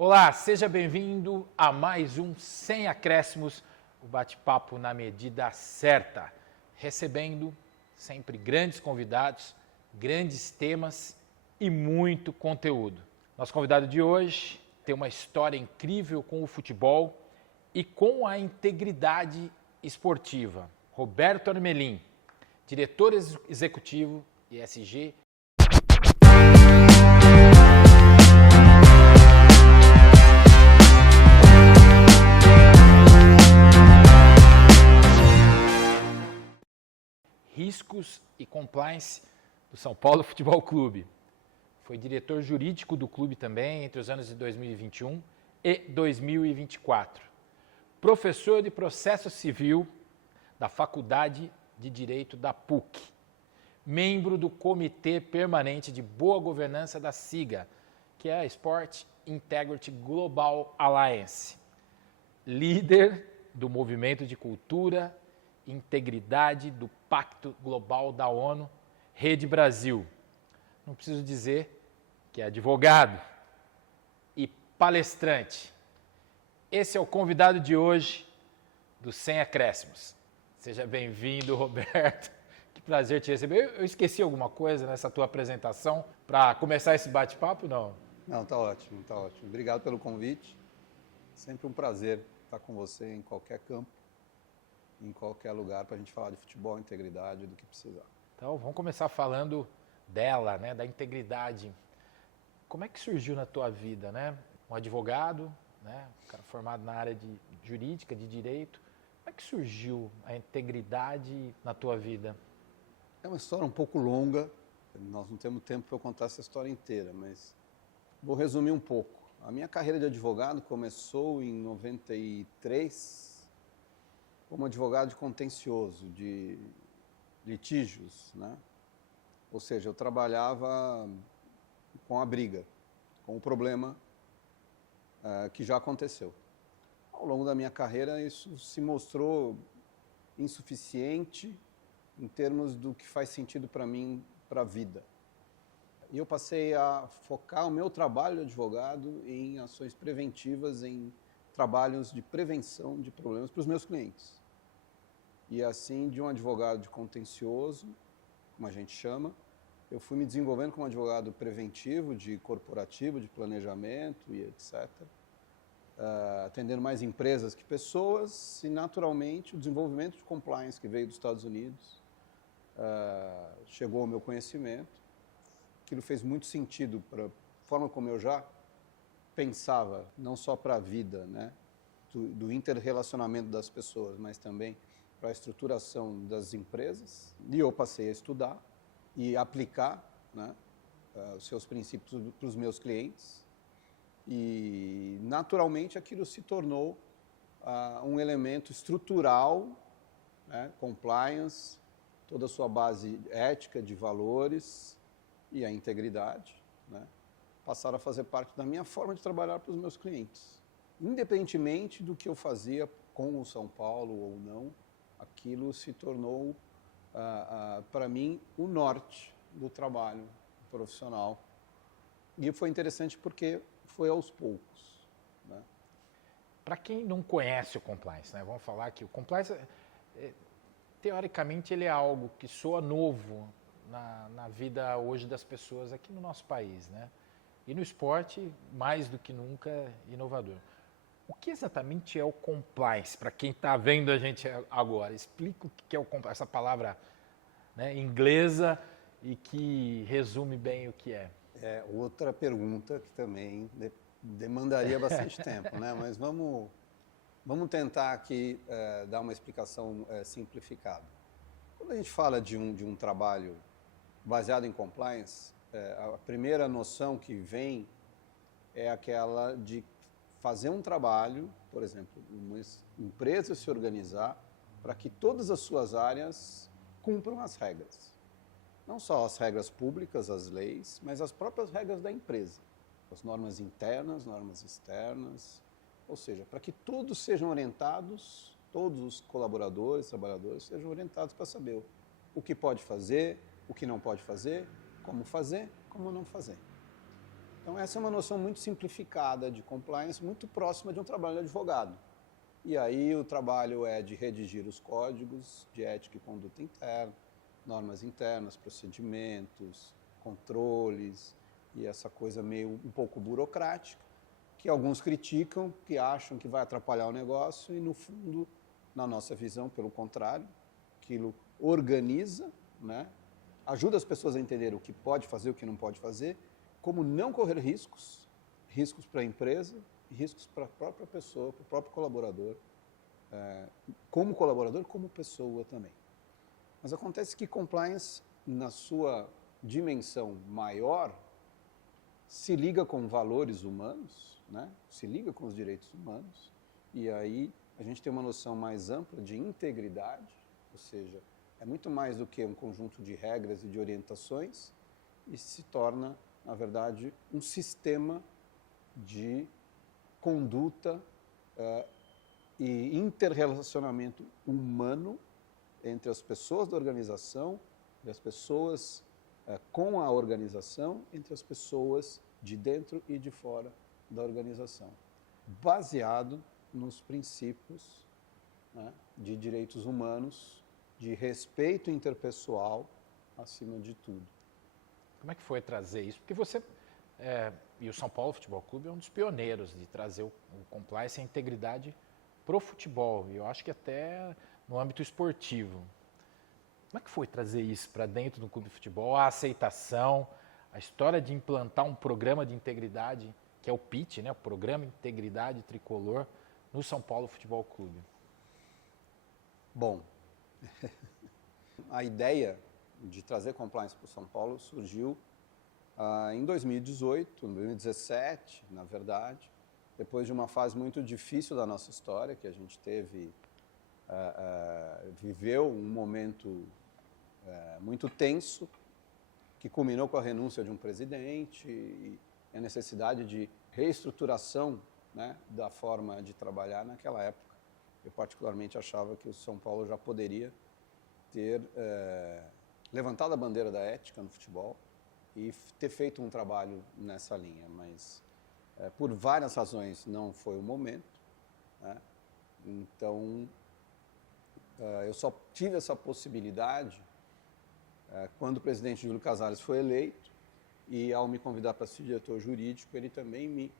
Olá, seja bem-vindo a mais um Sem Acréscimos, o bate-papo na medida certa, recebendo sempre grandes convidados, grandes temas e muito conteúdo. Nosso convidado de hoje tem uma história incrível com o futebol e com a integridade esportiva. Roberto Armelin, diretor executivo ESG. Riscos e Compliance do São Paulo Futebol Clube. Foi diretor jurídico do clube também entre os anos de 2021 e 2024. Professor de Processo Civil da Faculdade de Direito da PUC. Membro do Comitê Permanente de Boa Governança da SIGA, que é a Sport Integrity Global Alliance. Líder do Movimento de Cultura e Integridade do Pacto Global da ONU, Rede Brasil. Não preciso dizer que é advogado e palestrante. Esse é o convidado de hoje do Sem Acréscimos. Seja bem-vindo, Roberto. Que prazer te receber. Eu esqueci alguma coisa nessa tua apresentação para começar esse bate-papo, não? Não, tá ótimo, tá ótimo. Obrigado pelo convite. Sempre um prazer estar com você em qualquer campo, em qualquer lugar, para a gente falar de futebol, integridade, do que precisar. Então, vamos começar falando dela, né, da integridade. Como é que surgiu na tua vida, né? Um advogado, né, um cara formado na área de jurídica, de direito. Como é que surgiu a integridade na tua vida? É uma história um pouco longa, nós não temos tempo para eu contar essa história inteira, mas vou resumir um pouco. A minha carreira de advogado começou em 93, como advogado de contencioso, de litígios, né? Ou seja, eu trabalhava com a briga, com o problema que já aconteceu. Ao longo da minha carreira, isso se mostrou insuficiente em termos do que faz sentido para mim, para a vida. E eu passei a focar o meu trabalho de advogado em ações preventivas, em trabalhos de prevenção de problemas para os meus clientes. E assim, de um advogado de contencioso, como a gente chama, eu fui me desenvolvendo como advogado preventivo, de corporativo, de planejamento e etc. Atendendo mais empresas que pessoas e, naturalmente, o desenvolvimento de compliance que veio dos Estados Unidos chegou ao meu conhecimento. Aquilo fez muito sentido para a forma como eu já pensava, não só para a vida, né, do interrelacionamento das pessoas, mas também para a estruturação das empresas. E eu passei a estudar e aplicar, né, os seus princípios para os meus clientes. E, naturalmente, aquilo se tornou um elemento estrutural, né, compliance, toda a sua base ética, de valores e a integridade, né, passaram a fazer parte da minha forma de trabalhar para os meus clientes. Independentemente do que eu fazia com o São Paulo ou não, aquilo se tornou, para mim, o norte do trabalho profissional. E foi interessante porque foi aos poucos, né? Para quem não conhece o compliance, né, vamos falar que o compliance, teoricamente, ele é algo que soa novo na vida hoje das pessoas aqui no nosso país, né? E no esporte, mais do que nunca, inovador. O que exatamente é o compliance? Para quem está vendo a gente agora, explica o que é o compliance, essa palavra, né, inglesa e que resume bem o que é. É outra pergunta que também demandaria bastante tempo, né? Mas vamos tentar aqui dar uma explicação simplificada. Quando a gente fala de um trabalho baseado em compliance, a primeira noção que vem é aquela de fazer um trabalho, por exemplo, uma empresa se organizar para que todas as suas áreas cumpram as regras. Não só as regras públicas, as leis, mas as próprias regras da empresa. As normas internas, normas externas, ou seja, para que todos sejam orientados, todos os colaboradores, trabalhadores, sejam orientados para saber o que pode fazer, o que não pode fazer, como não fazer. Então, essa é uma noção muito simplificada de compliance, muito próxima de um trabalho de advogado. E aí o trabalho é de redigir os códigos de ética e conduta interna, normas internas, procedimentos, controles e essa coisa meio um pouco burocrática, que alguns criticam, que acham que vai atrapalhar o negócio e, no fundo, na nossa visão, pelo contrário, aquilo organiza, né? Ajuda as pessoas a entender o que pode fazer, o que não pode fazer, como não correr riscos, riscos para a empresa e riscos para a própria pessoa, para o próprio colaborador, como pessoa também. Mas acontece que compliance, na sua dimensão maior, se liga com valores humanos, né? Se liga com os direitos humanos, e aí a gente tem uma noção mais ampla de integridade, ou seja, é muito mais do que um conjunto de regras e de orientações, e se torna, na verdade, um sistema de conduta e interrelacionamento humano entre as pessoas da organização e as pessoas com a organização, entre as pessoas de dentro e de fora da organização, baseado nos princípios, né, de direitos humanos, de respeito interpessoal, acima de tudo. Como é que foi trazer isso? Porque você, e o São Paulo Futebol Clube é um dos pioneiros de trazer o compliance e a integridade para o futebol, e eu acho que até no âmbito esportivo. Como é que foi trazer isso para dentro do clube de futebol, a aceitação, a história de implantar um programa de integridade, que é o PIT, né, o Programa Integridade Tricolor, no São Paulo Futebol Clube? Bom, a ideia de trazer compliance para o São Paulo surgiu em 2018, 2017, na verdade, depois de uma fase muito difícil da nossa história, que a gente viveu um momento muito tenso, que culminou com a renúncia de um presidente e a necessidade de reestruturação, né, da forma de trabalhar naquela época. Eu particularmente achava que o São Paulo já poderia ter levantado a bandeira da ética no futebol e ter feito um trabalho nessa linha, mas por várias razões não foi o momento, né? Então eu só tive essa possibilidade quando o presidente Júlio Casares foi eleito, e ao me convidar para ser diretor jurídico, ele também me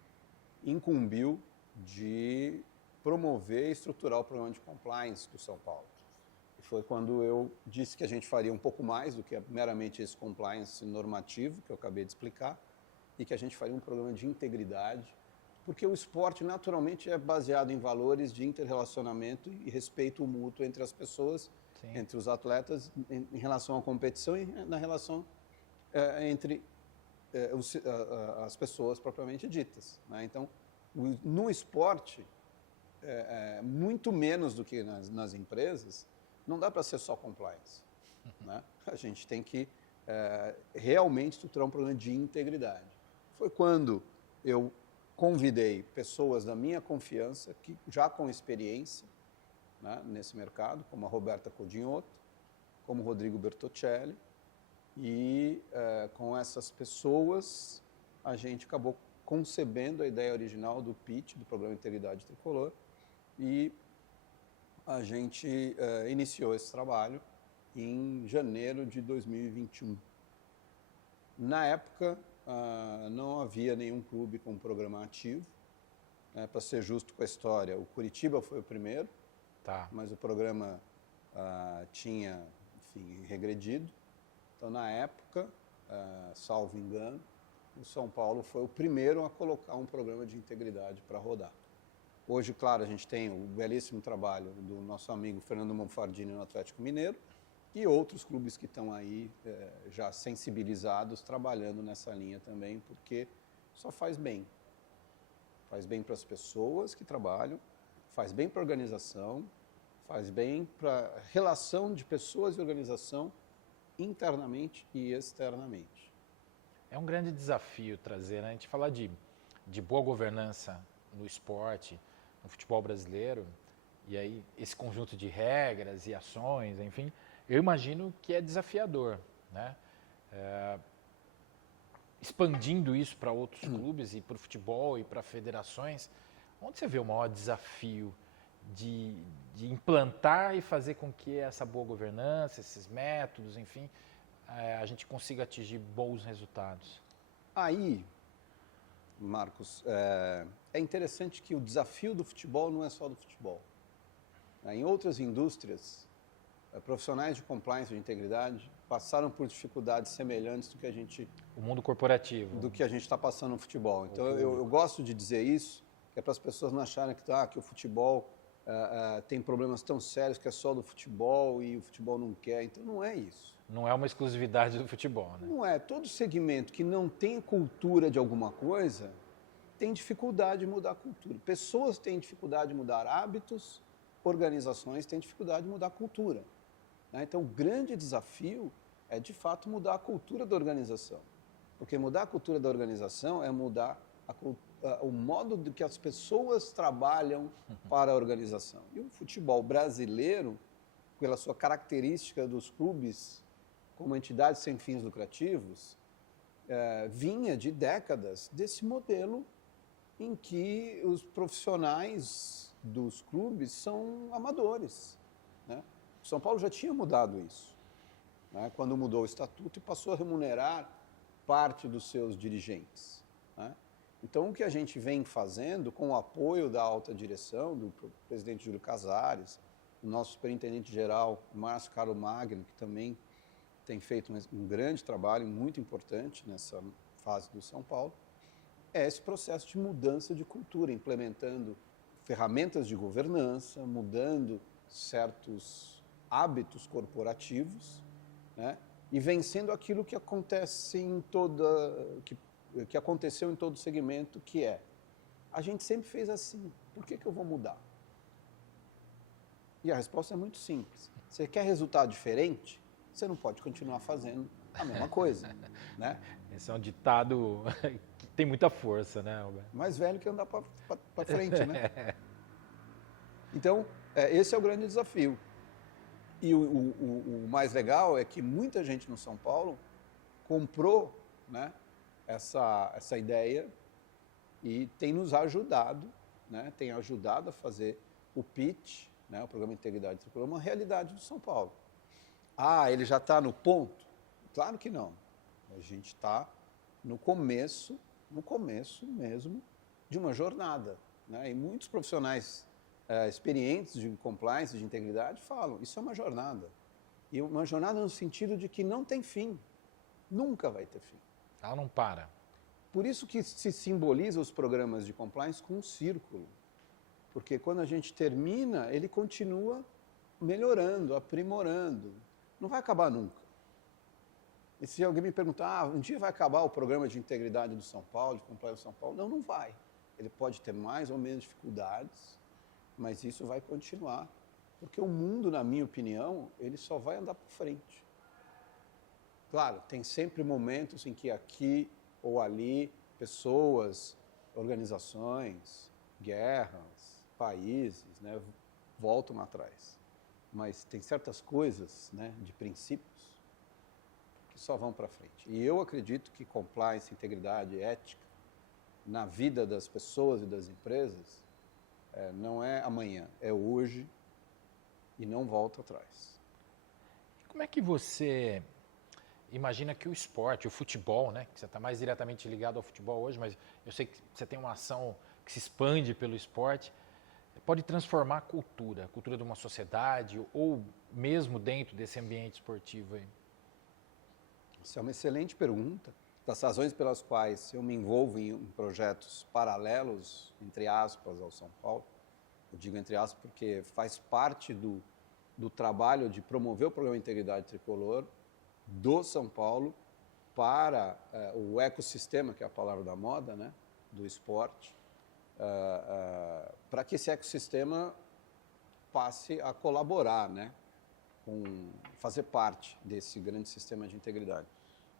incumbiu de promover e estruturar o programa de compliance do São Paulo. E foi quando eu disse que a gente faria um pouco mais do que meramente esse compliance normativo, que eu acabei de explicar, e que a gente faria um programa de integridade, porque o esporte naturalmente é baseado em valores de interrelacionamento e respeito mútuo entre as pessoas, sim, entre os atletas, em relação à competição e na relação entre as pessoas propriamente ditas, né? Então, no esporte, muito menos do que nas empresas, não dá para ser só compliance, né? A gente tem que realmente estruturar um programa de integridade. Foi quando eu convidei pessoas da minha confiança, que já com experiência, né, nesse mercado, como a Roberta Codinotto, como o Rodrigo Bertocelli, e com essas pessoas a gente acabou concebendo a ideia original do PIT, do Programa Integridade Tricolor, e a gente iniciou esse trabalho em janeiro de 2021. Na época, não havia nenhum clube com programa ativo, né, para ser justo com a história. O Curitiba foi o primeiro, mas o programa tinha, enfim, regredido. Então, na época, salvo engano, o São Paulo foi o primeiro a colocar um programa de integridade para rodar. Hoje, claro, a gente tem o belíssimo trabalho do nosso amigo Fernando Monfardini no Atlético Mineiro e outros clubes que estão aí já sensibilizados, trabalhando nessa linha também, porque só faz bem. Faz bem para as pessoas que trabalham, faz bem para a organização, faz bem para a relação de pessoas e organização internamente e externamente. É um grande desafio trazer, né? A gente falar de boa governança no esporte, no futebol brasileiro, e aí esse conjunto de regras e ações, enfim, eu imagino que é desafiador, né? expandindo isso para outros clubes e para o futebol e para federações, onde você vê o maior desafio de implantar e fazer com que essa boa governança, esses métodos, enfim, a gente consiga atingir bons resultados? Aí, Marcos, é interessante que o desafio do futebol não é só do futebol. Em outras indústrias, profissionais de compliance, de integridade, passaram por dificuldades semelhantes do que a gente... O mundo corporativo. Do que a gente está passando no futebol. Então, eu gosto de dizer isso, que é para as pessoas não acharem que o futebol tem problemas tão sérios que é só do futebol e o futebol não quer. Então, não é isso. Não é uma exclusividade do futebol, né? Não é. Todo segmento que não tem cultura de alguma coisa tem dificuldade de mudar a cultura. Pessoas têm dificuldade de mudar hábitos, organizações têm dificuldade de mudar a cultura. Então, o grande desafio é, de fato, mudar a cultura da organização. Porque mudar a cultura da organização é mudar o modo de que as pessoas trabalham para a organização. E o futebol brasileiro, pela sua característica dos clubes como entidades sem fins lucrativos, vinha de décadas desse modelo em que os profissionais dos clubes são amadores, né? São Paulo já tinha mudado isso, né, quando mudou o estatuto e passou a remunerar parte dos seus dirigentes, né? Então, o que a gente vem fazendo, com o apoio da alta direção, do presidente Júlio Casares, do nosso superintendente-geral, Márcio Carlo Magno, que também tem feito um grande trabalho, muito importante nessa fase do São Paulo, é esse processo de mudança de cultura, implementando ferramentas de governança, mudando certos hábitos corporativos, né? E vencendo aquilo que acontece que aconteceu em todo segmento, que é: a gente sempre fez assim, por que eu vou mudar? E a resposta é muito simples. Você quer resultado diferente? Você não pode continuar fazendo a mesma coisa, né? Esse é um ditado que tem muita força, né, Alberto? Mais velho que andar para frente, né? Então, esse é o grande desafio. E o mais legal é que muita gente no São Paulo comprou, né, essa ideia e tem nos ajudado, né, tem ajudado a fazer o PIT, né, o Programa de Integridade Tricolor, uma realidade do São Paulo. Ah, ele já está no ponto? Claro que não. A gente está no começo mesmo de uma jornada, né? E muitos profissionais experientes de compliance, de integridade, falam, isso é uma jornada. E uma jornada no sentido de que não tem fim. Nunca vai ter fim. Ela não para. Por isso que se simboliza os programas de compliance com um círculo. Porque quando a gente termina, ele continua melhorando, aprimorando. Não vai acabar nunca. E se alguém me perguntar, um dia vai acabar o programa de integridade do São Paulo, de compliance do São Paulo? Não, não vai. Ele pode ter mais ou menos dificuldades, mas isso vai continuar. Porque o mundo, na minha opinião, ele só vai andar para frente. Claro, tem sempre momentos em que aqui ou ali, pessoas, organizações, guerras, países, né, voltam atrás. Mas tem certas coisas, né, de princípios, que só vão para frente. E eu acredito que compliance, integridade, ética, na vida das pessoas e das empresas, não é amanhã, é hoje e não volta atrás. Como é que você imagina que o esporte, o futebol, né, que você está mais diretamente ligado ao futebol hoje, mas eu sei que você tem uma ação que se expande pelo esporte, pode transformar a cultura de uma sociedade ou mesmo dentro desse ambiente esportivo aí? Essa é uma excelente pergunta. Das razões pelas quais eu me envolvo em projetos paralelos, entre aspas, ao São Paulo, eu digo entre aspas porque faz parte do trabalho de promover o Programa Integridade Tricolor do São Paulo para o ecossistema, que é a palavra da moda, né, do esporte, para que esse ecossistema passe a colaborar, né, com fazer parte desse grande sistema de integridade.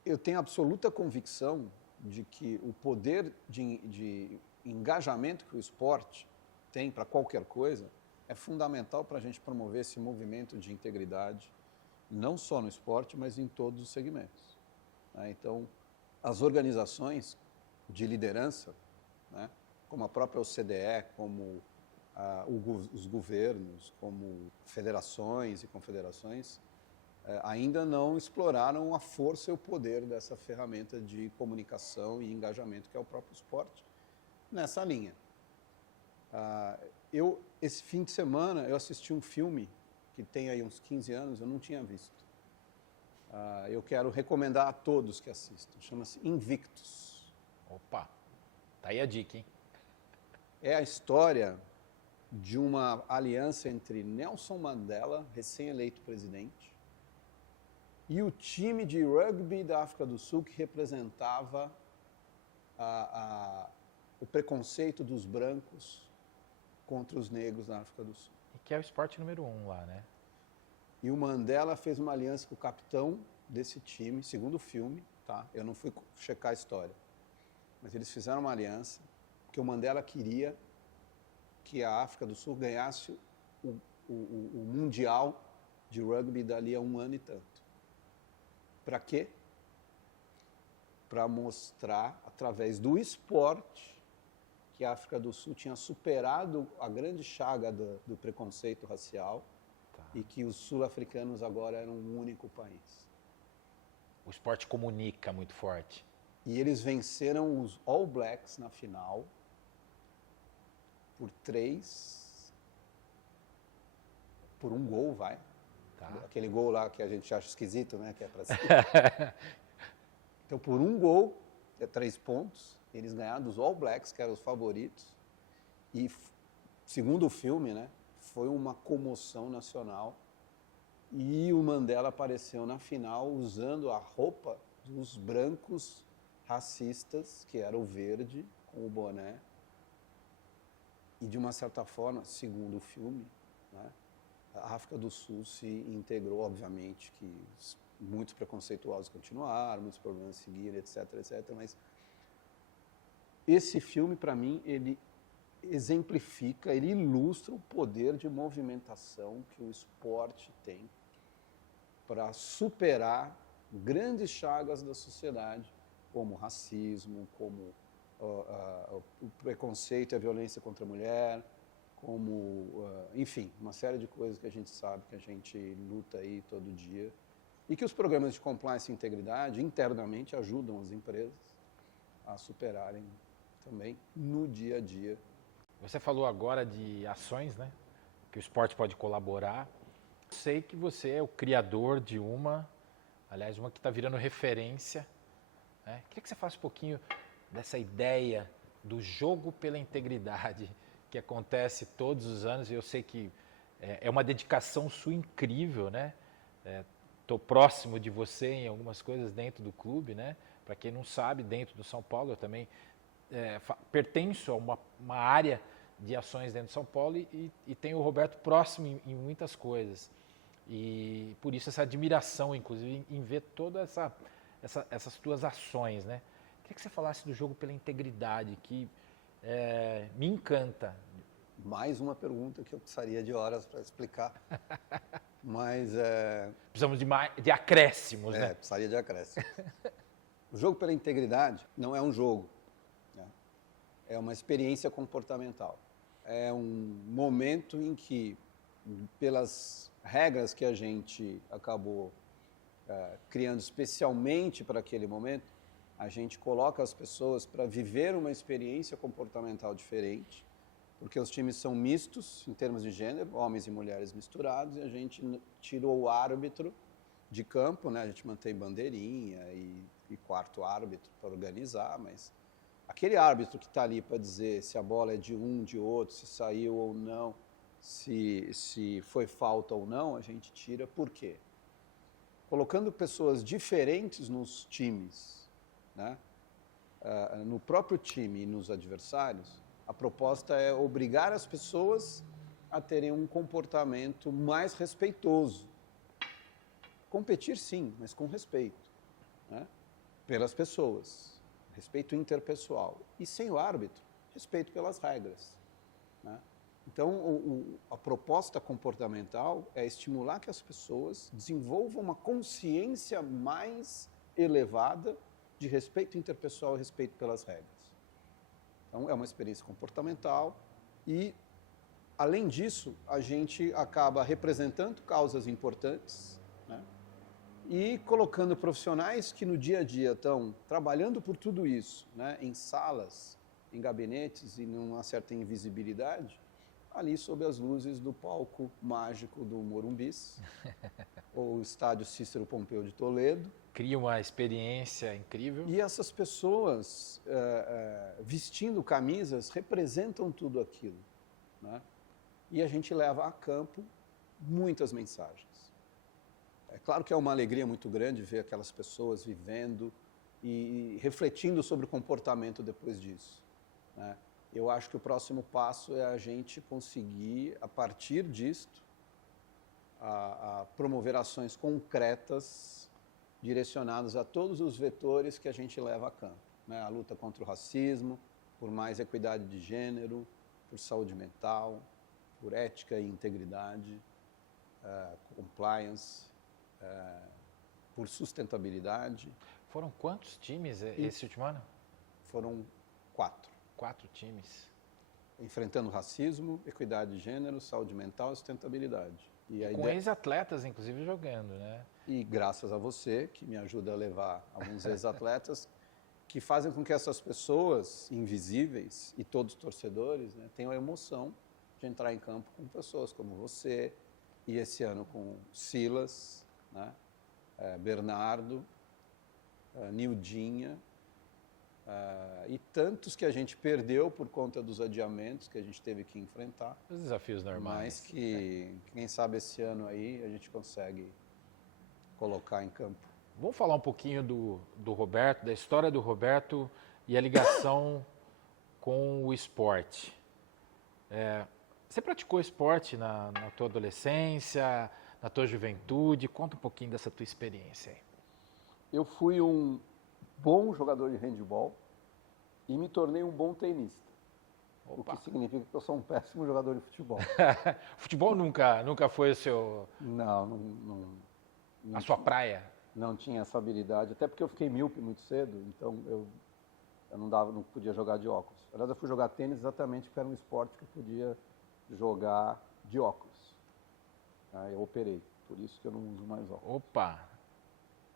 Eu tenho absoluta convicção de que o poder de engajamento que o esporte tem para qualquer coisa é fundamental para a gente promover esse movimento de integridade, não só no esporte, mas em todos os segmentos. Então, as organizações de liderança, né, como a própria OCDE, como os governos, como federações e confederações, ainda não exploraram a força e o poder dessa ferramenta de comunicação e engajamento que é o próprio esporte nessa linha. Esse fim de semana, eu assisti um filme que tem aí uns 15 anos, eu não tinha visto. Eu quero recomendar a todos que assistam. Chama-se Invictus. Opa, tá aí a dica, hein? É a história de uma aliança entre Nelson Mandela, recém-eleito presidente, e o time de rugby da África do Sul que representava o preconceito dos brancos contra os negros na África do Sul. E que é o esporte número 1 lá, né? E o Mandela fez uma aliança com o capitão desse time, segundo o filme, tá? Eu não fui checar a história, mas eles fizeram uma aliança porque o Mandela queria que a África do Sul ganhasse o Mundial de Rugby dali a 1 ano e tanto. Para quê? Para mostrar, através do esporte, que a África do Sul tinha superado a grande chaga do preconceito racial e que os sul-africanos agora eram um único país. O esporte comunica muito forte. E eles venceram os All Blacks na final por um gol, vai. Tá. Aquele gol lá que a gente acha esquisito, né? Que é pra cima. Então, por um gol, 3 pontos, eles ganharam dos All Blacks, que eram os favoritos. E, segundo o filme, né? Foi uma comoção nacional. E o Mandela apareceu na final usando a roupa dos brancos racistas, que era o verde, com o boné. E, de uma certa forma, segundo o filme, né, a África do Sul se integrou, obviamente, que muitos preconceituosos continuaram, muitos problemas seguiram, etc., etc., mas esse filme, para mim, ele exemplifica, ele ilustra o poder de movimentação que o esporte tem para superar grandes chagas da sociedade, como o racismo, como o preconceito e a violência contra a mulher, como, enfim, uma série de coisas que a gente sabe, que a gente luta aí todo dia. E que os programas de compliance e integridade, internamente, ajudam as empresas a superarem também no dia a dia. Você falou agora de ações, né? Que o esporte pode colaborar. Sei que você é o criador de uma que está virando referência, né? Queria que você falasse um pouquinho dessa ideia do jogo pela integridade que acontece todos os anos. E eu sei que é uma dedicação sua incrível, né? Estou próximo de você em algumas coisas dentro do clube, né? Para quem não sabe, dentro do São Paulo, eu também pertenço a uma área de ações dentro de São Paulo e tenho o Roberto próximo em muitas coisas. E por isso essa admiração, inclusive, em ver todas essas tuas ações, né? Queria que você falasse do jogo pela integridade, que me encanta. Mais uma pergunta que eu precisaria de horas para explicar, mas... Precisamos de acréscimos, né? Precisaria de acréscimos. O jogo pela integridade não é um jogo, né? É uma experiência comportamental. É um momento em que, pelas regras que a gente acabou criando especialmente para aquele momento, a gente coloca as pessoas para viver uma experiência comportamental diferente, porque os times são mistos em termos de gênero, homens e mulheres misturados, e a gente tirou o árbitro de campo, né? A gente mantém bandeirinha e quarto árbitro para organizar, mas aquele árbitro que está ali para dizer se a bola é de um, de outro, se saiu ou não, se foi falta ou não, a gente tira. Por quê? Colocando pessoas diferentes nos times, né? No próprio time e nos adversários, a proposta é obrigar as pessoas a terem um comportamento mais respeitoso. Competir sim, mas com respeito, né? Pelas pessoas, respeito interpessoal. E sem o árbitro, respeito pelas regras, né? Então, a proposta comportamental é estimular que as pessoas desenvolvam uma consciência mais elevada de respeito interpessoal e respeito pelas regras. Então, é uma experiência comportamental e, além disso, a gente acaba representando causas importantes, né? E colocando profissionais que no dia a dia estão trabalhando por tudo isso, né? Em salas, em gabinetes e numa certa invisibilidade, ali sob as luzes do palco mágico do Morumbis, ou estádio Cícero Pompeu de Toledo. Cria uma experiência incrível. E essas pessoas vestindo camisas representam tudo aquilo, né? E a gente leva a campo muitas mensagens. É claro que é uma alegria muito grande ver aquelas pessoas vivendo e refletindo sobre o comportamento depois disso, né? Eu acho que o próximo passo é a gente conseguir, a partir disto, a promover ações concretas direcionadas a todos os vetores que a gente leva a campo, né? A luta contra o racismo, por mais equidade de gênero, por saúde mental, por ética e integridade, compliance, por sustentabilidade. Foram quantos times esse último ano? Foram 4. 4 times. Enfrentando racismo, equidade de gênero, saúde mental e sustentabilidade. E a com ideia... ex-atletas, inclusive, jogando, né? E graças a você, que me ajuda a levar alguns ex-atletas, que fazem com que essas pessoas invisíveis e todos torcedores, né, tenham a emoção de entrar em campo com pessoas como você, e esse ano com Silas, né, Bernardo, Nildinha, e tantos que a gente perdeu por conta dos adiamentos que a gente teve que enfrentar. Os desafios normais. Mas que, quem sabe esse ano aí, a gente consegue colocar em campo. Vamos falar um pouquinho do Roberto, da história do Roberto e a ligação com o esporte. Você praticou esporte na tua adolescência, na tua juventude? Conta um pouquinho dessa tua experiência aí. Eu fui um bom jogador de handebol e me tornei um bom tenista. Opa. O que significa que eu sou um péssimo jogador de futebol. Futebol nunca foi o seu... Não a sua praia? Não tinha essa habilidade, até porque eu fiquei míope muito cedo, então eu não podia jogar de óculos. Aliás, eu fui jogar tênis exatamente porque era um esporte que eu podia jogar de óculos. Eu operei, por isso que eu não uso mais óculos. Opa!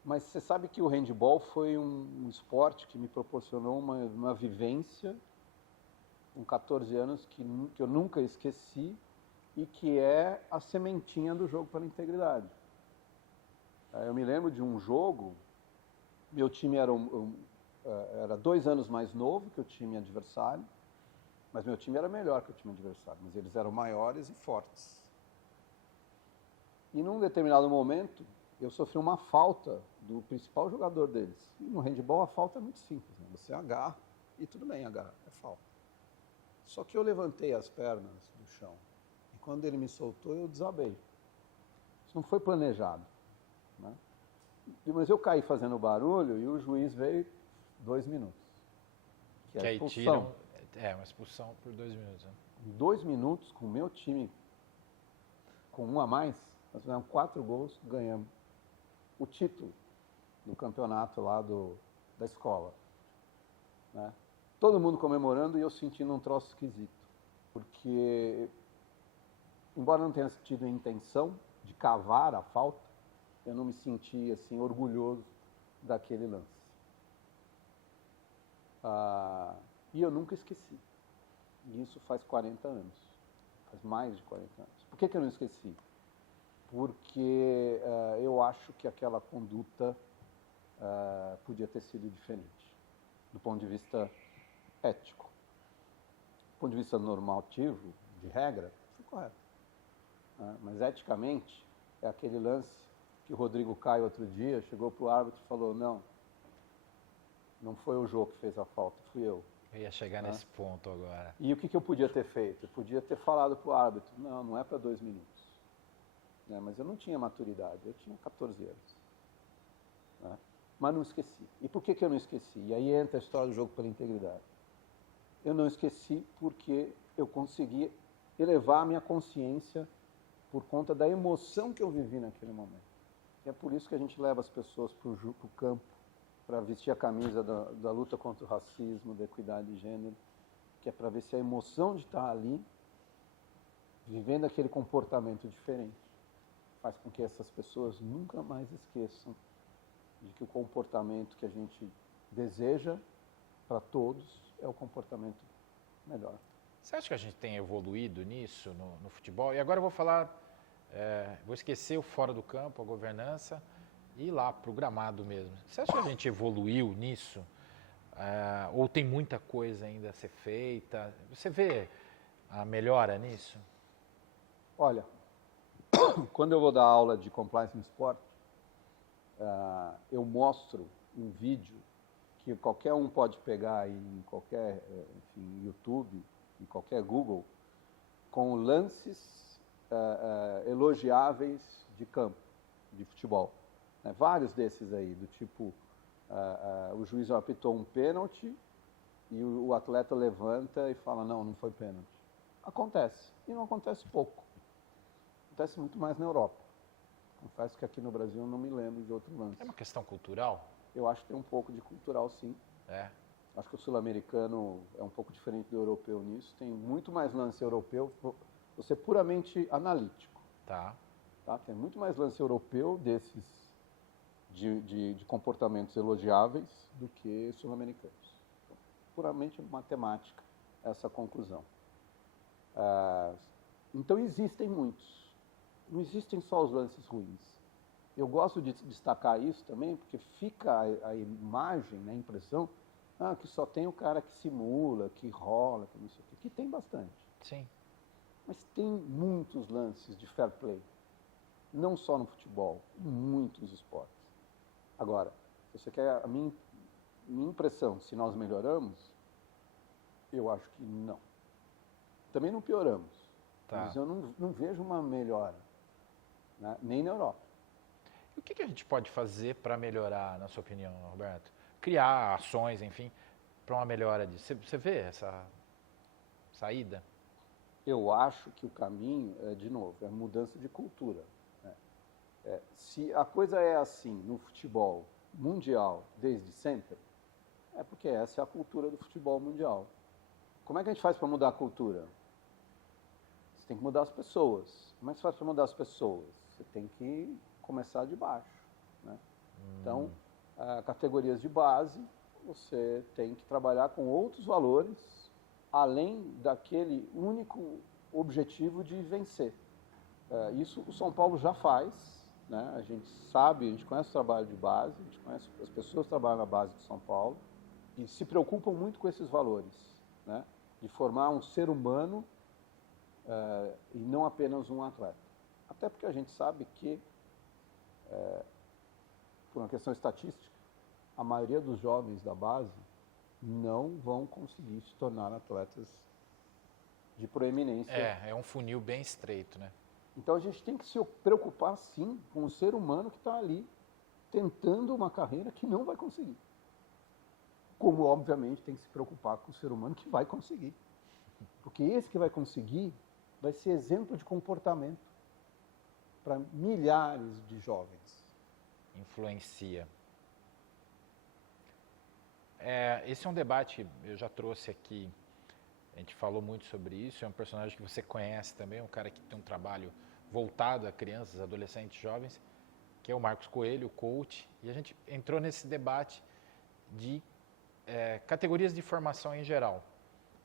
Mas você sabe que o handebol foi um esporte que me proporcionou uma vivência com 14 anos que eu nunca esqueci e que é a sementinha do jogo pela integridade. Eu me lembro de um jogo, meu time era 2 anos mais novo que o time adversário, mas meu time era melhor que o time adversário, mas eles eram maiores e fortes. E num determinado momento, eu sofri uma falta do principal jogador deles. E no handebol a falta é muito simples, né? Você agarra e tudo bem, agarra, é falta. Só que eu levantei as pernas do chão e quando ele me soltou eu desabei. Isso não foi planejado, né? Mas eu caí fazendo barulho e o juiz veio 2 minutos. Que é a expulsão. Uma expulsão por 2 minutos. Né? 2 minutos com o meu time, com 1 a mais, nós fizemos 4 gols, ganhamos o título do campeonato lá da escola, né? Todo mundo comemorando e eu sentindo um troço esquisito, porque, embora não tenha tido a intenção de cavar a falta, eu não me senti assim orgulhoso daquele lance. E eu nunca esqueci. E isso faz 40 anos, faz mais de 40 anos. Por que eu não esqueci? Porque eu acho que aquela conduta podia ter sido diferente, do ponto de vista ético. Do ponto de vista normativo, de regra, foi correto. Mas eticamente, é aquele lance que o Rodrigo Caio outro dia chegou para o árbitro e falou, não foi o Jô que fez a falta, fui eu. Eu ia chegar nesse ponto agora. E o que eu podia ter feito? Eu podia ter falado para o árbitro, não é para 2 minutos. Mas eu não tinha maturidade, eu tinha 14 anos. Né? Mas não esqueci. E por que eu não esqueci? E aí entra a história do jogo pela integridade. Eu não esqueci porque eu consegui elevar a minha consciência por conta da emoção que eu vivi naquele momento. E é por isso que a gente leva as pessoas para o campo, para vestir a camisa da luta contra o racismo, da equidade de gênero, que é para ver se a emoção de estar ali, vivendo aquele comportamento diferente, faz com que essas pessoas nunca mais esqueçam de que o comportamento que a gente deseja para todos é o comportamento melhor. Você acha que a gente tem evoluído nisso no futebol? E agora eu vou falar, vou esquecer o fora do campo, a governança, e ir lá para o gramado mesmo. Você acha que a gente evoluiu nisso? Ou tem muita coisa ainda a ser feita? Você vê a melhora nisso? Olha, quando eu vou dar aula de compliance no esporte, eu mostro um vídeo que qualquer um pode pegar em qualquer YouTube, em qualquer Google, com lances elogiáveis de campo, de futebol. Vários desses aí, do tipo, o juiz apitou um pênalti e o atleta levanta e fala, não foi pênalti. Acontece, e não acontece pouco. Acontece muito mais na Europa. Confesso que aqui no Brasil eu não me lembro de outro lance. É uma questão cultural? Eu acho que tem um pouco de cultural, sim. Acho que o sul-americano é um pouco diferente do europeu nisso. Tem muito mais lance europeu, vou ser puramente analítico. Tá. Tem muito mais lance europeu desses de comportamentos elogiáveis do que sul-americanos. Puramente matemática, essa conclusão. Então existem muitos. Não existem só os lances ruins. Eu gosto de destacar isso também, porque fica a imagem, a impressão, que só tem o cara que simula, que rola, que não sei o quê, que tem bastante. Sim. Mas tem muitos lances de fair play. Não só no futebol, em muitos esportes. Agora, você quer a minha impressão, se nós melhoramos, eu acho que não. Também não pioramos. Tá. Mas eu não vejo uma melhora, né? Nem na Europa. E o que a gente pode fazer para melhorar, na sua opinião, Roberto? Criar ações, enfim, para uma melhora disso. Você vê essa saída? Eu acho que o caminho, de novo, é mudança de cultura. Né? Se a coisa é assim no futebol mundial desde sempre, é porque essa é a cultura do futebol mundial. Como é que a gente faz para mudar a cultura? Você tem que mudar as pessoas. Como é que você faz para mudar as pessoas? Você tem que começar de baixo. Né? Então, categorias de base, você tem que trabalhar com outros valores, além daquele único objetivo de vencer. Isso o São Paulo já faz, né? A gente sabe, a gente conhece o trabalho de base, a gente conhece as pessoas que trabalham na base do São Paulo e se preocupam muito com esses valores, né? De formar um ser humano e não apenas um atleta. Até porque a gente sabe que, por uma questão estatística, a maioria dos jovens da base não vão conseguir se tornar atletas de proeminência. É um funil bem estreito, né? Então a gente tem que se preocupar, sim, com o ser humano que está ali, tentando uma carreira que não vai conseguir. Como, obviamente, tem que se preocupar com o ser humano que vai conseguir. Porque esse que vai conseguir vai ser exemplo de comportamento para milhares de jovens. Influencia. Esse é um debate que eu já trouxe aqui, a gente falou muito sobre isso, é um personagem que você conhece também, um cara que tem um trabalho voltado a crianças, adolescentes, jovens, que é o Marcos Coelho, o coach, e a gente entrou nesse debate de categorias de formação em geral.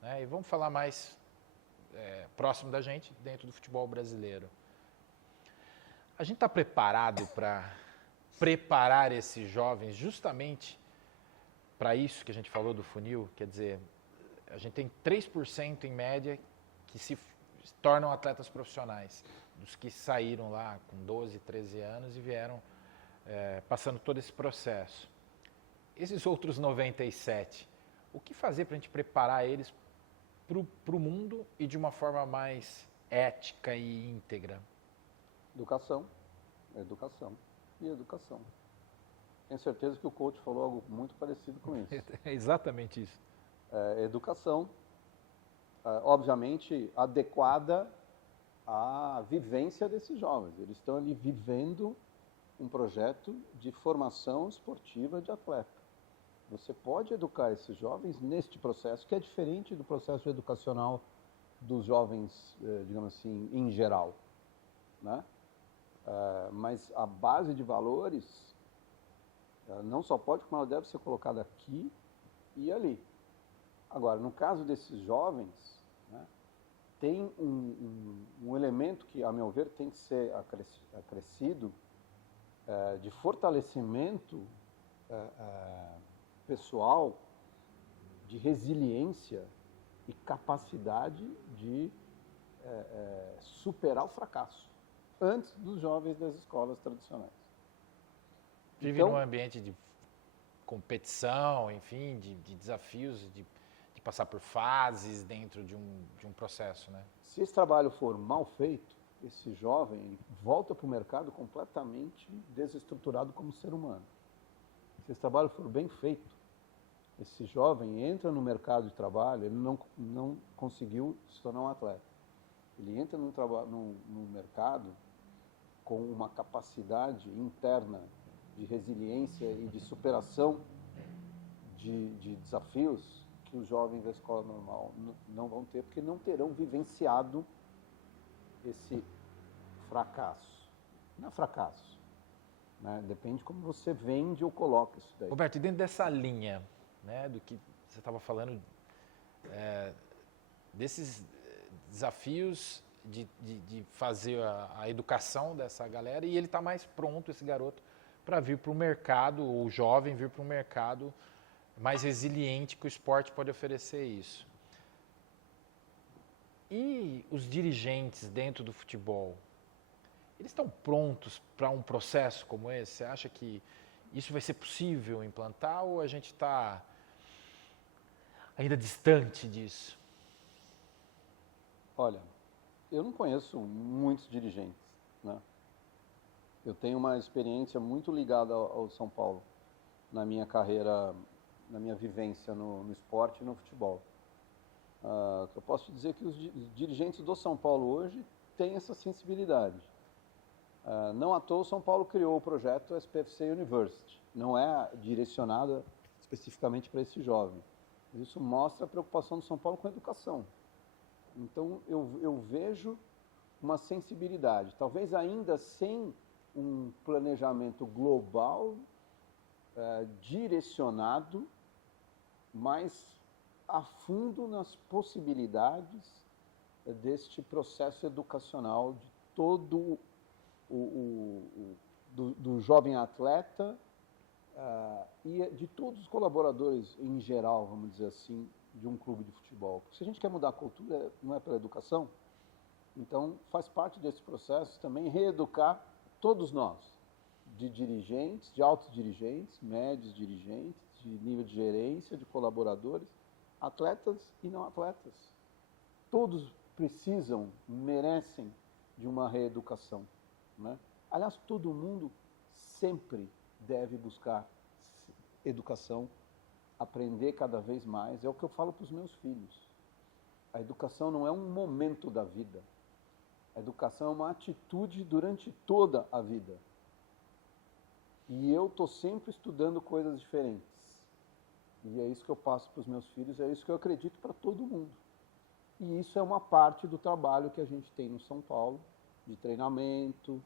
Né? E vamos falar mais próximo da gente, dentro do futebol brasileiro. A gente está preparado para preparar esses jovens justamente para isso que a gente falou do funil? Quer dizer, a gente tem 3% em média que se tornam atletas profissionais, dos que saíram lá com 12, 13 anos e vieram passando todo esse processo. Esses outros 97, o que fazer para a gente preparar eles para o mundo e de uma forma mais ética e íntegra? Educação e educação. Tenho certeza que o coach falou algo muito parecido com isso. É exatamente isso. Educação, obviamente, adequada à vivência desses jovens. Eles estão ali vivendo um projeto de formação esportiva de atleta. Você pode educar esses jovens neste processo, que é diferente do processo educacional dos jovens, digamos assim, em geral, né? Mas a base de valores não só pode, como ela deve ser colocada aqui e ali. Agora, no caso desses jovens, né, tem um elemento que, a meu ver, tem que ser acrescido de fortalecimento pessoal, de resiliência e capacidade de superar o fracasso antes dos jovens das escolas tradicionais. Vive Então, num ambiente de competição, enfim, de desafios, de passar por fases dentro de um processo, né? se esse trabalho for mal feito, esse jovem ele volta para o mercado completamente desestruturado como ser humano. Se esse trabalho for bem feito, esse jovem entra no mercado de trabalho, ele não conseguiu se tornar um atleta. Ele entra no mercado com uma capacidade interna de resiliência e de superação de desafios que os jovens da escola normal não vão ter, porque não terão vivenciado esse fracasso. Não é fracasso, né? Depende de como você vende ou coloca isso daí. Roberto, e dentro dessa linha, né, do que você estava falando, desses desafios de fazer a educação dessa galera, e ele está mais pronto, esse garoto, para vir para o mercado, o jovem vir para um mercado mais resiliente que o esporte pode oferecer isso. E os dirigentes dentro do futebol, eles estão prontos para um processo como esse? Você acha que isso vai ser possível implantar ou a gente está ainda distante disso? Olha, eu não conheço muitos dirigentes, né? Eu tenho uma experiência muito ligada ao São Paulo na minha carreira, na minha vivência no esporte e no futebol. Eu posso te dizer que os dirigentes do São Paulo hoje têm essa sensibilidade. Não à toa o São Paulo criou o projeto SPFC University. Não é direcionada especificamente para esse jovem. Isso mostra a preocupação do São Paulo com a educação. Então eu vejo uma sensibilidade, talvez ainda sem um planejamento global direcionado, mas a fundo nas possibilidades deste processo educacional de todo do jovem atleta e de todos os colaboradores em geral, vamos dizer assim, de um clube de futebol. Porque se a gente quer mudar a cultura, não é pela educação, então faz parte desse processo também reeducar todos nós, de dirigentes, de altos dirigentes, médios dirigentes, de nível de gerência, de colaboradores, atletas e não atletas. Todos precisam, merecem de uma reeducação, né? Aliás, todo mundo sempre deve buscar educação, aprender cada vez mais. É o que eu falo para os meus filhos. A educação não é um momento da vida. A educação é uma atitude durante toda a vida. E eu estou sempre estudando coisas diferentes. E é isso que eu passo para os meus filhos, é isso que eu acredito para todo mundo. E isso é uma parte do trabalho que a gente tem no São Paulo, de treinamento,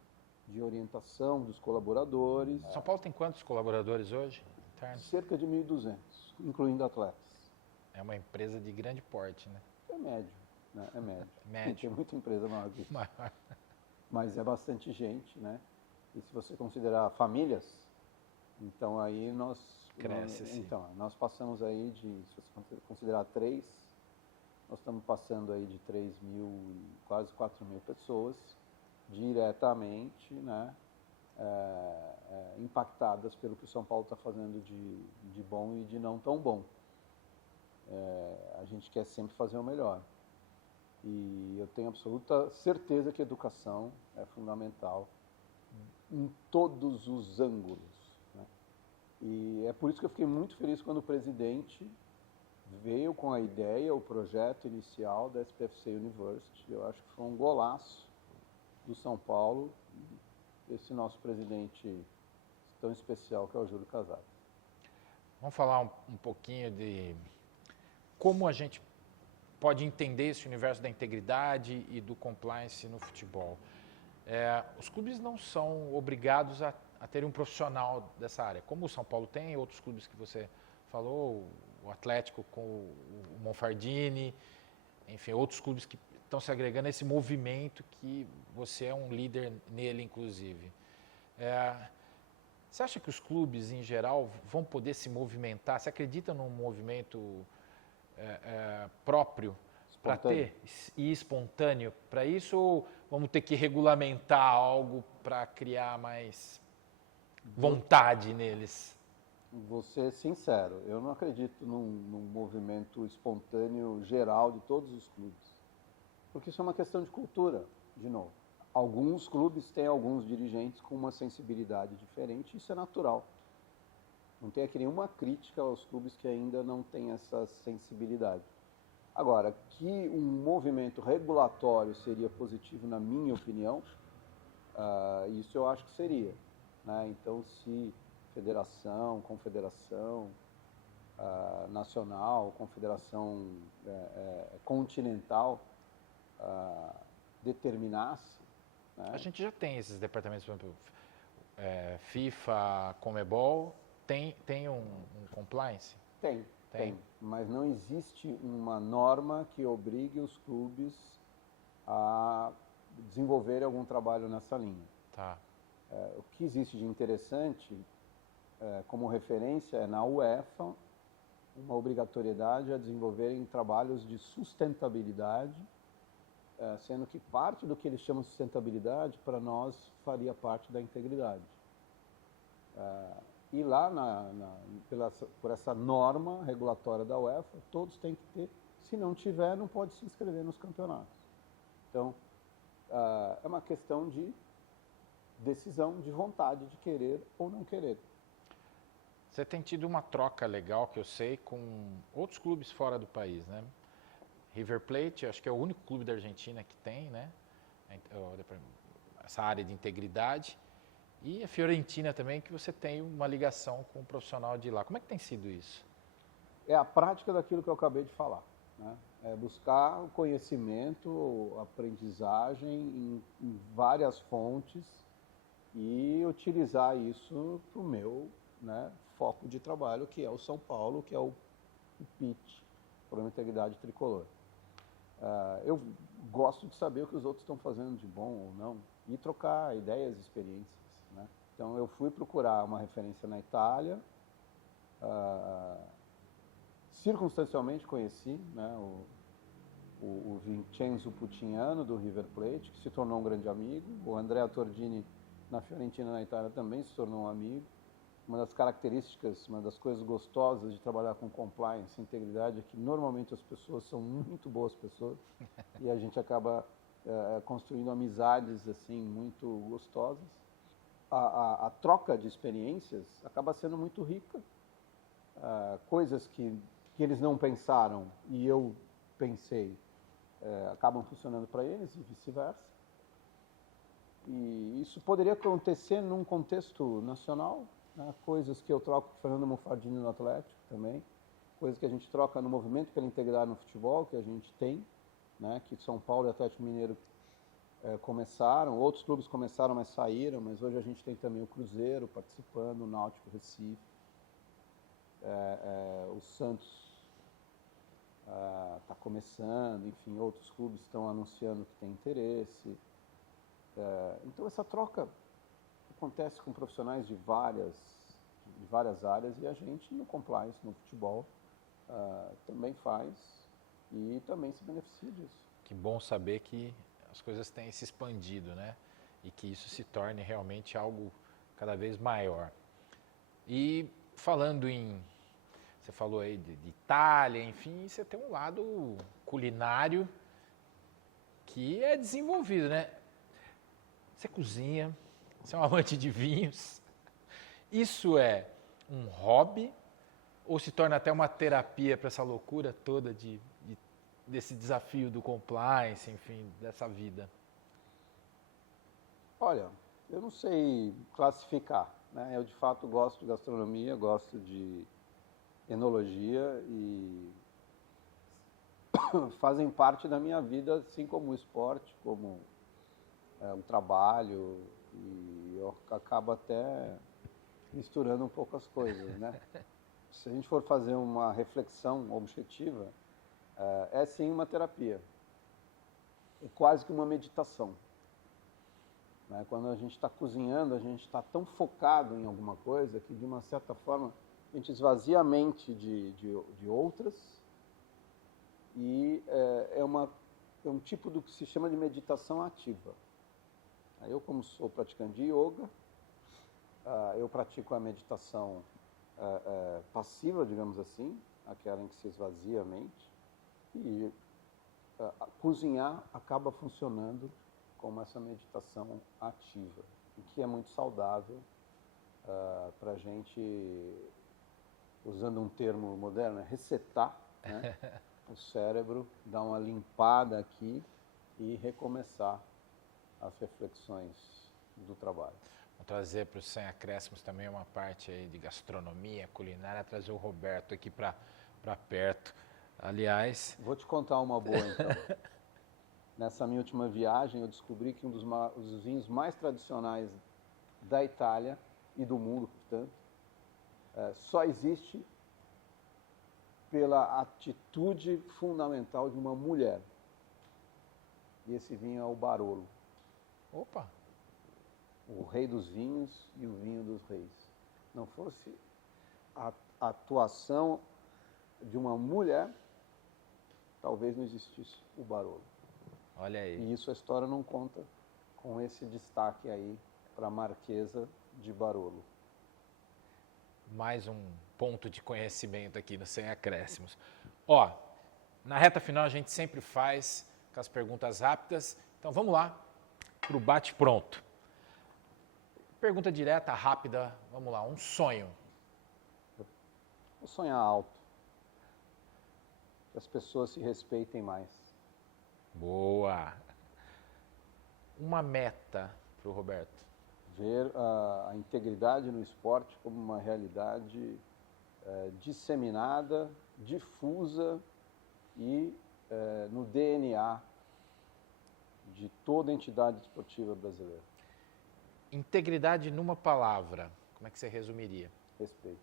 de orientação dos colaboradores. São Paulo tem quantos colaboradores hoje? Internos? Cerca de 1.200, incluindo atletas. É uma empresa de grande porte, né? É médio, né? É médio. Médio. Tem muita empresa maior que isso. Maior. Mas é bastante gente, né? E se você considerar famílias, então aí nós... Cresce, sim. Então, nós passamos aí de, se você considerar 3, nós estamos passando aí de 3.000, quase 4.000 pessoas diretamente, né, impactadas pelo que o São Paulo está fazendo de bom e de não tão bom. A gente quer sempre fazer o melhor. E eu tenho absoluta certeza que a educação é fundamental em todos os ângulos. Né? E é por isso que eu fiquei muito feliz quando o presidente veio com a ideia, o projeto inicial da SPFC University. Eu acho que foi um golaço do São Paulo, esse nosso presidente tão especial que é o Júlio Casares. Vamos falar um pouquinho de como a gente pode entender esse universo da integridade e do compliance no futebol. Os clubes não são obrigados a ter um profissional dessa área, como o São Paulo tem, outros clubes que você falou, o Atlético com o Monfardini, enfim, outros clubes que estão se agregando a esse movimento que você é um líder nele, inclusive. Você acha que os clubes, em geral, vão poder se movimentar? Você acredita num movimento próprio para ter e espontâneo para isso, ou vamos ter que regulamentar algo para criar mais vontade neles? Vou ser sincero, eu não acredito num movimento espontâneo geral de todos os clubes, porque isso é uma questão de cultura, de novo. Alguns clubes têm alguns dirigentes com uma sensibilidade diferente, isso é natural. Não tem aqui nenhuma crítica aos clubes que ainda não têm essa sensibilidade. Agora, que um movimento regulatório seria positivo, na minha opinião, isso eu acho que seria, né? Então, se federação, confederação nacional, confederação continental determinasse, né? A gente já tem esses departamentos, por exemplo, FIFA, Conmebol, tem um compliance? Tem, mas não existe uma norma que obrigue os clubes a desenvolver algum trabalho nessa linha. Tá. O que existe de interessante, como referência, é na UEFA uma obrigatoriedade a desenvolverem trabalhos de sustentabilidade, sendo que parte do que eles chamam de sustentabilidade, para nós, faria parte da integridade. E lá, por essa norma regulatória da UEFA, todos têm que ter. Se não tiver, não pode se inscrever nos campeonatos. Então, é uma questão de decisão, de vontade de querer ou não querer. Você tem tido uma troca legal, que eu sei, com outros clubes fora do país, né? River Plate, acho que é o único clube da Argentina que tem, né? Essa área de integridade. E a Fiorentina também, que você tem uma ligação com um profissional de lá. Como é que tem sido isso? É a prática daquilo que eu acabei de falar, né? É buscar o conhecimento, aprendizagem em várias fontes e utilizar isso para o meu, né, foco de trabalho, que é o São Paulo, que é o PIT, Programa de Integridade Tricolor. Eu gosto de saber o que os outros estão fazendo de bom ou não e trocar ideias e experiências, né? Então, eu fui procurar uma referência na Itália, circunstancialmente conheci, né, o Vincenzo Putignano, do River Plate, que se tornou um grande amigo. O Andrea Tordini, na Fiorentina, na Itália, também se tornou um amigo. Uma das características, uma das coisas gostosas de trabalhar com compliance e integridade é que normalmente as pessoas são muito boas pessoas e a gente acaba construindo amizades assim muito gostosas. A troca de experiências acaba sendo muito rica. Coisas que eles não pensaram e eu pensei acabam funcionando para eles e vice-versa. E isso poderia acontecer num contexto nacional, né? Coisas que eu troco com o Fernando Monfardini no Atlético também, coisas que a gente troca no movimento pela integridade no futebol, que a gente tem, né? Que São Paulo e Atlético Mineiro começaram, outros clubes começaram, mas saíram, mas hoje a gente tem também o Cruzeiro participando, o Náutico, o Recife, o Santos está começando, enfim, outros clubes estão anunciando que tem interesse. Então, essa troca acontece com profissionais de várias áreas e a gente, no compliance, no futebol, também faz e também se beneficia disso. Que bom saber que as coisas têm se expandido, né? E que isso se torne realmente algo cada vez maior. E falando você falou aí de Itália, enfim, você tem um lado culinário que é desenvolvido, né? Você cozinha, você é um amante de vinhos. Isso é um hobby ou se torna até uma terapia para essa loucura toda desse desafio do compliance, enfim, dessa vida? Olha, eu não sei classificar, né? Eu, de fato, gosto de gastronomia, gosto de enologia e fazem parte da minha vida, assim como o esporte, como um trabalho, e eu acabo até misturando um pouco as coisas, né? Se a gente for fazer uma reflexão objetiva, é sim uma terapia, é quase que uma meditação. Né? Quando a gente está cozinhando, a gente está tão focado em alguma coisa que, de uma certa forma, a gente esvazia a mente de outras, e é um tipo do que se chama de meditação ativa. Eu, como sou praticante de yoga, eu pratico a meditação passiva, digamos assim, aquela em que se esvazia a mente, e cozinhar acaba funcionando como essa meditação ativa, o que é muito saudável para a gente, usando um termo moderno, resetar, né, o cérebro, dar uma limpada aqui e recomeçar as reflexões do trabalho. Vou trazer para os Sem Acréscimos também uma parte aí de gastronomia, culinária, trazer o Roberto aqui para perto. Aliás... Vou te contar uma boa, então. Nessa minha última viagem, eu descobri que um dos vinhos mais tradicionais da Itália e do mundo, portanto, só existe pela atitude fundamental de uma mulher. E esse vinho é o Barolo. Opa! O rei dos vinhos e o vinho dos reis. Não fosse a atuação de uma mulher, talvez não existisse o Barolo. Olha aí. E isso a história não conta com esse destaque aí para a Marquesa de Barolo. Mais um ponto de conhecimento aqui no Sem Acréscimos. Ó, na reta final a gente sempre faz com as perguntas rápidas, então vamos lá para o bate-pronto. Pergunta direta, rápida, vamos lá, um sonho. Vou sonhar alto. Que as pessoas se respeitem mais. Boa! Uma meta para o Roberto. Ver a integridade no esporte como uma realidade disseminada, difusa e no DNA de toda entidade esportiva brasileira. Integridade numa palavra, como é que você resumiria? Respeito.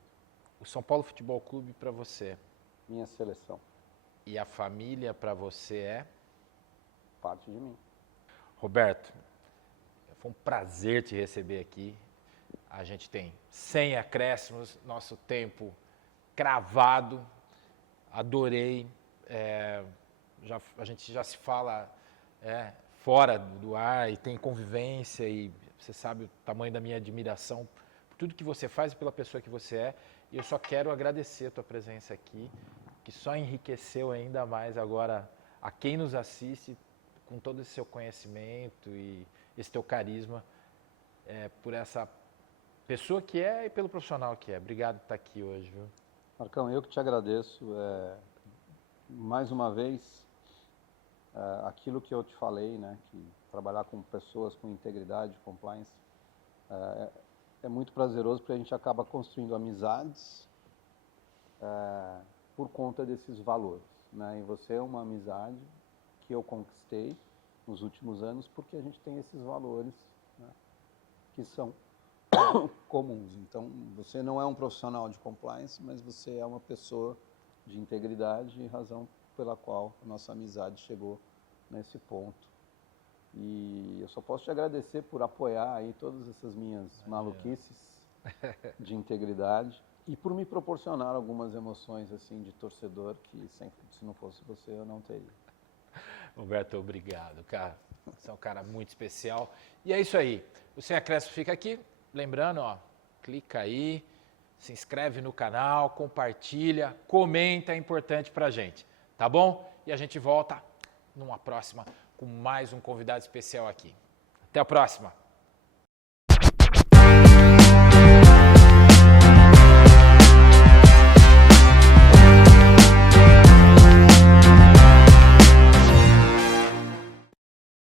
O São Paulo Futebol Clube para você. Minha seleção. E a família para você é? Parte de mim. Roberto, foi um prazer te receber aqui. A gente tem 100 acréscimos, nosso tempo cravado. Adorei. A gente já se fala fora do ar e tem convivência e você sabe o tamanho da minha admiração por tudo que você faz e pela pessoa que você é. E eu só quero agradecer a tua presença aqui, que só enriqueceu ainda mais agora a quem nos assiste com todo esse seu conhecimento e esse teu carisma por essa pessoa que é e pelo profissional que é. Obrigado por estar aqui hoje, viu? Marcão, eu que te agradeço. Mais uma vez, aquilo que eu te falei, né, que trabalhar com pessoas com integridade, compliance, é muito prazeroso porque a gente acaba construindo amizades por conta desses valores, né? E você é uma amizade que eu conquistei nos últimos anos porque a gente tem esses valores, né, que são comuns. Então, você não é um profissional de compliance, mas você é uma pessoa de integridade e razão pela qual a nossa amizade chegou nesse ponto. E eu só posso te agradecer por apoiar aí todas essas minhas maluquices de integridade e por me proporcionar algumas emoções assim de torcedor que sempre, se não fosse você, eu não teria. Roberto, obrigado, cara. Você é um cara muito especial. E é isso aí. O Sem Acréscimo fica aqui. Lembrando, ó, clica aí, se inscreve no canal, compartilha, comenta, é importante pra gente, tá bom? E a gente volta numa próxima com mais um convidado especial aqui. Até a próxima!